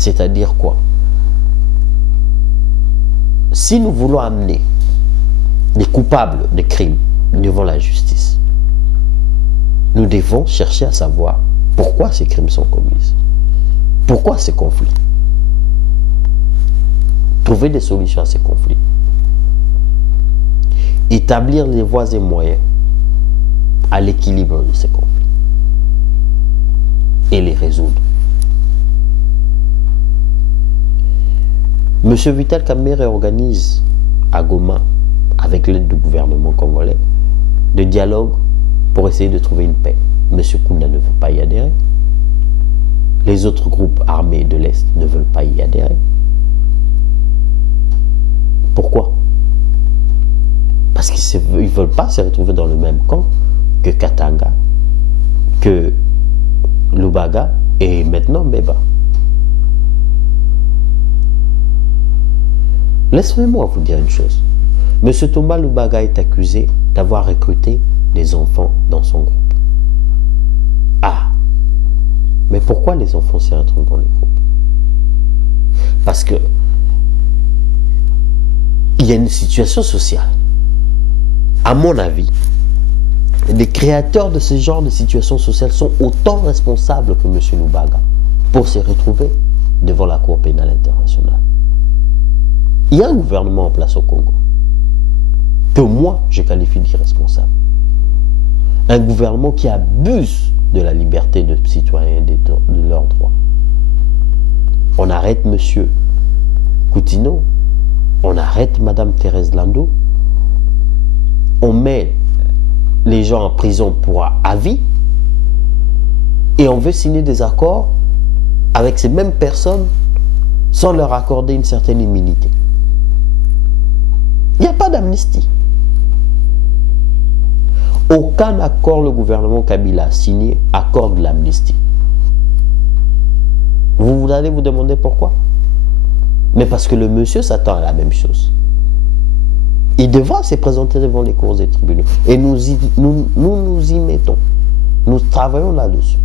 C'est-à-dire quoi? Si nous voulons amener les coupables de crimes devant la justice, nous devons chercher à savoir pourquoi ces crimes sont commis. Pourquoi ces conflits? Trouver des solutions à ces conflits. Établir les voies et moyens à l'équilibre de ces conflits. Et les résoudre. M. Vital Kamerhe organise à Goma, avec l'aide du gouvernement congolais, de dialogue pour essayer de trouver une paix. M. Kounda ne veut pas y adhérer. Les autres groupes armés de l'Est ne veulent pas y adhérer. Pourquoi? Parce qu'ils ne veulent pas se retrouver dans le même camp que Katanga, que Lubaga et maintenant Beba. Laissez-moi vous dire une chose. M. Thomas Lubaga est accusé d'avoir recruté des enfants dans son groupe. Ah! Mais pourquoi les enfants s'y retrouvent dans les groupes? Parce que il y a une situation sociale. À mon avis, les créateurs de ce genre de situation sociale sont autant responsables que M. Lubaga pour se retrouver devant la Cour pénale internationale. Il y a un gouvernement en place au Congo que moi, je qualifie d'irresponsable. Un gouvernement qui abuse de la liberté de citoyens et de leurs droits. On arrête M. Coutinho, on arrête Mme Thérèse Lando, on met les gens en prison pour à vie et on veut signer des accords avec ces mêmes personnes sans leur accorder une certaine immunité. Il n'y a pas d'amnistie. Aucun accord le gouvernement Kabila a signé accorde l'amnistie. Vous allez vous demander pourquoi? Mais parce que le monsieur s'attend à la même chose. Il devra se présenter devant les cours et tribunaux. Et nous y mettons. Nous travaillons là-dessus.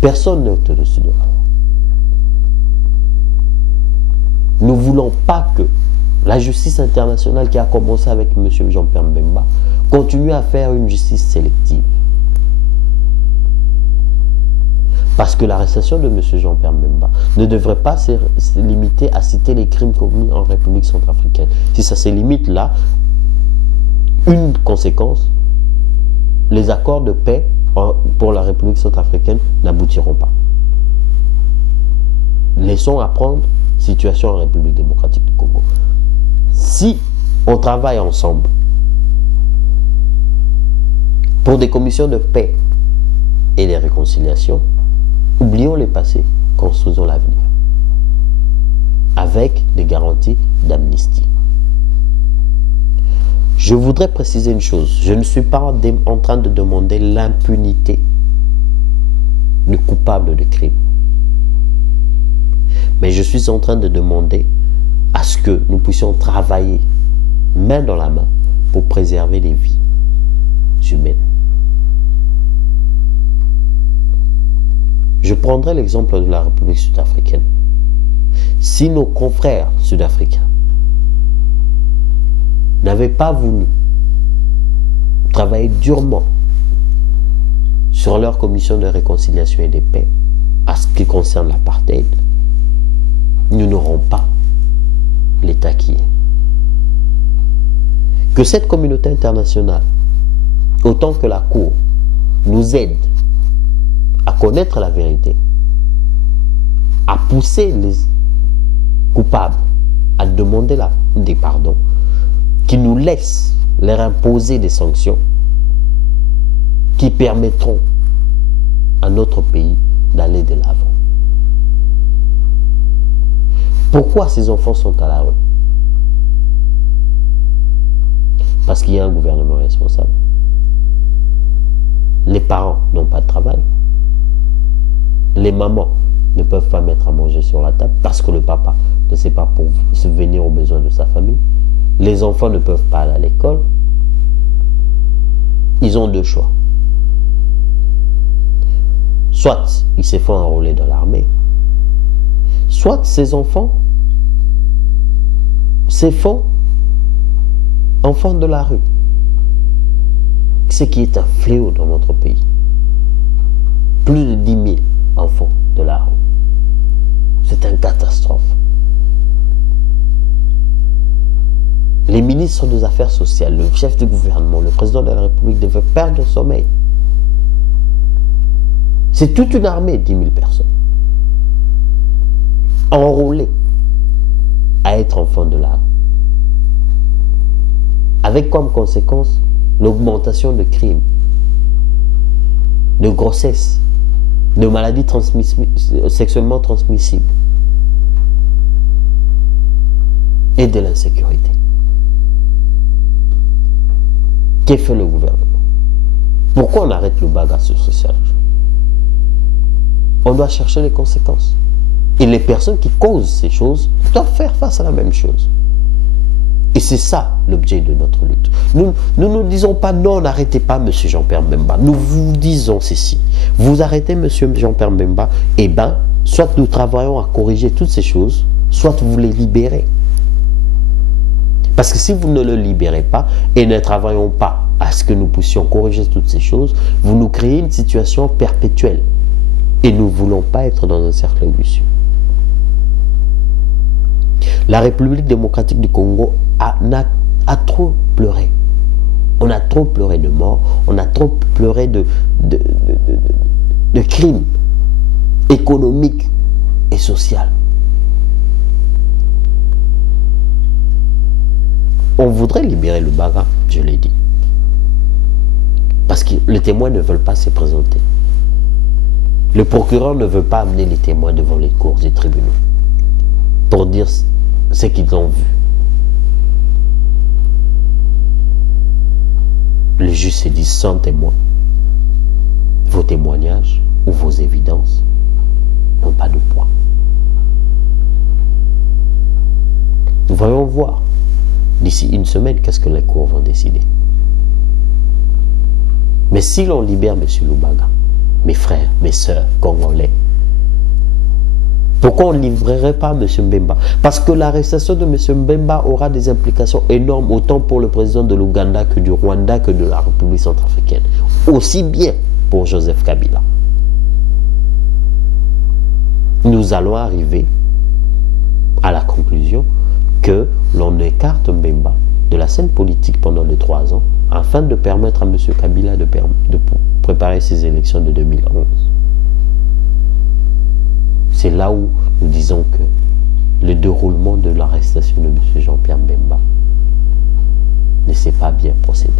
Personne n'est au-dessus de la loi. Nous ne voulons pas que la justice internationale qui a commencé avec M. Jean-Pierre Mbemba continue à faire une justice sélective. Parce que l'arrestation de M. Jean-Pierre Mbemba ne devrait pas se limiter à citer les crimes commis en République centrafricaine. Si ça se limite là, une conséquence, les accords de paix pour la République centrafricaine n'aboutiront pas. Laissons apprendre situation en République démocratique du Congo. Si on travaille ensemble pour des commissions de paix et de réconciliation, oublions les passés, construisons l'avenir avec des garanties d'amnistie. Je voudrais préciser une chose, je ne suis pas en train de demander l'impunité du coupable de crime. Mais je suis en train de demander à ce que nous puissions travailler main dans la main pour préserver les vies humaines. Je prendrai l'exemple de la République sud-africaine. Si nos confrères sud-africains n'avaient pas voulu travailler durement sur leur commission de réconciliation et de paix à ce qui concerne l'apartheid, nous n'aurons pas l'État qui est. Que cette communauté internationale, autant que la Cour, nous aide à connaître la vérité, à pousser les coupables à demander des pardons, qui nous laissent leur imposer des sanctions qui permettront à notre pays d'aller de l'avant. Pourquoi ces enfants sont à la rue? Parce qu'il y a un gouvernement responsable. Les parents n'ont pas de travail. Les mamans ne peuvent pas mettre à manger sur la table parce que le papa ne sait pas pour subvenir aux besoins de sa famille. Les enfants ne peuvent pas aller à l'école. Ils ont deux choix. soit ils se font enrôler dans l'armée, soit ces enfants se font enfants de la rue. Ce qui est un fléau dans notre pays. Plus de 10 000 enfants de la rue. C'est une catastrophe. Les ministres des Affaires sociales, le chef du gouvernement, le président de la République devaient perdre le sommeil. C'est toute une armée, 10 000 personnes, enrôlées à être enfants de la rue. Avec comme conséquence l'augmentation de crimes, de grossesses, de maladies sexuellement transmissibles et de l'insécurité. Qu'est fait le gouvernement? Pourquoi on arrête le bagage social? On doit chercher les conséquences. Et les personnes qui causent ces choses doivent faire face à la même chose. Et c'est ça l'objet de notre lutte. Nous ne disons pas non, n'arrêtez pas M. Jean-Pierre Bemba. Nous vous disons ceci. Vous arrêtez M. Jean-Pierre Bemba, eh bien, soit nous travaillons à corriger toutes ces choses, soit vous les libérez. Parce que si vous ne le libérez pas et ne travaillons pas à ce que nous puissions corriger toutes ces choses, vous nous créez une situation perpétuelle. Et nous ne voulons pas être dans un cercle vicieux. La République démocratique du Congo a trop pleuré. On a trop pleuré de morts, on a trop pleuré de crimes économiques et sociaux. On voudrait libérer le Baga, je l'ai dit. Parce que les témoins ne veulent pas se présenter. Le procureur ne veut pas amener les témoins devant les cours et tribunaux pour dire ce qu'ils ont vu. Le juge se dit sans témoin. Vos témoignages ou vos évidences n'ont pas de poids. Nous voyons voir d'ici une semaine qu'est-ce que les cours vont décider. Mais si l'on libère M. Lubaga, mes frères, mes sœurs congolais, pourquoi on ne livrerait pas M. Mbemba? Parce que l'arrestation de M. Mbemba aura des implications énormes autant pour le président de l'Ouganda que du Rwanda que de la République centrafricaine. Aussi bien pour Joseph Kabila. Nous allons arriver à la conclusion que l'on écarte Mbemba de la scène politique pendant les 3 ans afin de permettre à M. Kabila de préparer ses élections de 2011. C'est là où nous disons que le déroulement de l'arrestation de M. Jean-Pierre Bemba ne s'est pas bien procédé.